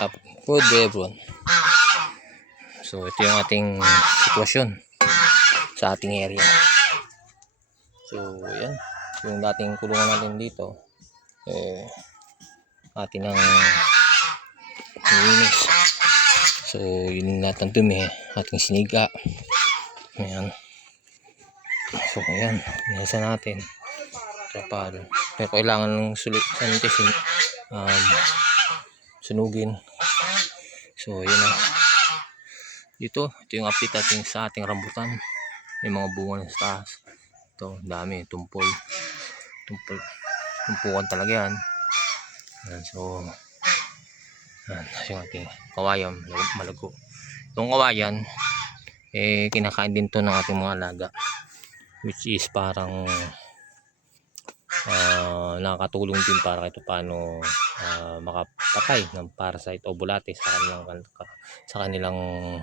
Good day everyone. So ito yung ating sitwasyon sa ating area. So yan, yung dating kulungan natin dito atin ang nilinis. So yun lahat ng dumi ating siniga. Ayan. So ayan, nasa natin trapal. Pero kailangan ng sanitisin, sunugin. So yun na. Ito yung update natin sa ating rambutan. May mga bunga na sa taas. Ito, dami, tumpukan talaga yan. Ayan, so ayan, yung ating kawayan, malago. Itong kawayan kinakain din to ng ating mga alaga, which is parang nakakatulong din para ito paano makapatay ng parasite o bulate sa kanilang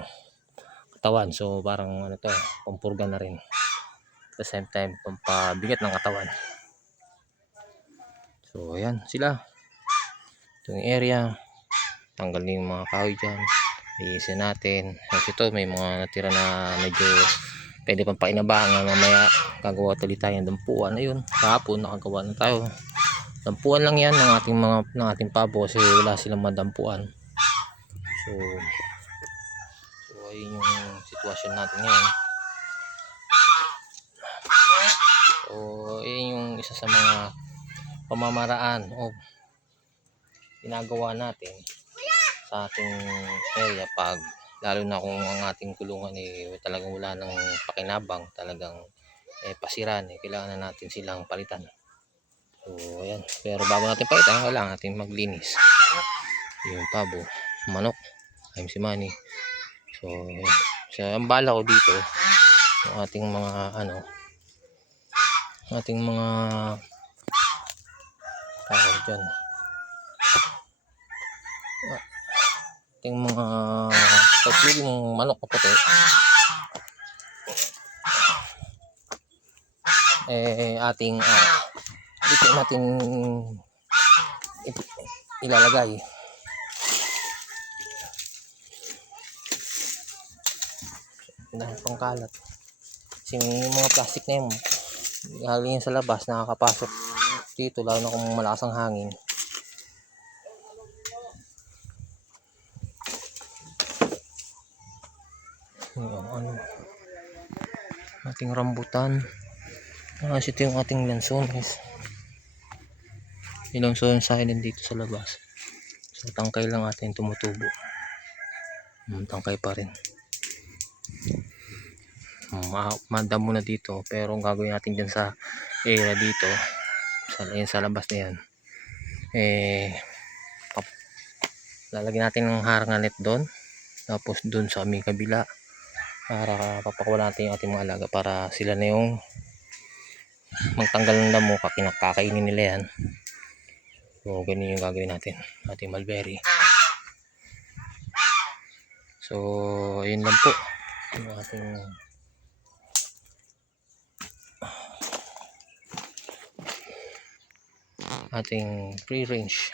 katawan. So parang ano to, pampurga na rin, at the same time pampabigat ng katawan. So ayan sila, itong area, tanggalin yung mga kahoy dyan, iisin natin. Kasi ito may mga natira na medyo pwede pang painabangan. Mamaya gagawa tuloy tayo ng dampuan. Ayun, kahapon nakagawa na tayo. Dampuan lang yan ng ating pabo kasi wala silang madampuan. So ayun yung sitwasyon natin ngayon. So ayun yung isa sa mga pamamaraan o ginagawa natin sa ating area pag lalo na kung ang ating kulungan talagang wala nang pakinabang, talagang pasiran, kailangan na natin silang palitan. So ayan, pero bago natin palitan kailangan natin maglinis yung pabo, manok, si Manny. So ang bala ko dito yung ating mga tawag dyan, ating mga pagpiling manok o puti ating dito natin ilalagay. Dahil pangkalat kasi yung mga plastic na yun galing sa labas, nakakapasok dito lalo na kung malakas ang hangin. Ating rambutan, ito yung ating lansones. Yung lansones sa akin dito sa labas, so tangkay lang atin tumutubo. Tangkay pa rin, madamo na dito. Pero ang gagawin natin dyan sa area dito sa labas na yan, lalagyan natin ng haranganet doon, tapos doon sa aming kabila para papakuha natin yung ating mga alaga para sila na yung magtanggal ng damo, kakainin nila yan. So ganun yung gagawin natin, ating mulberry. So ayun lang po yung ating free range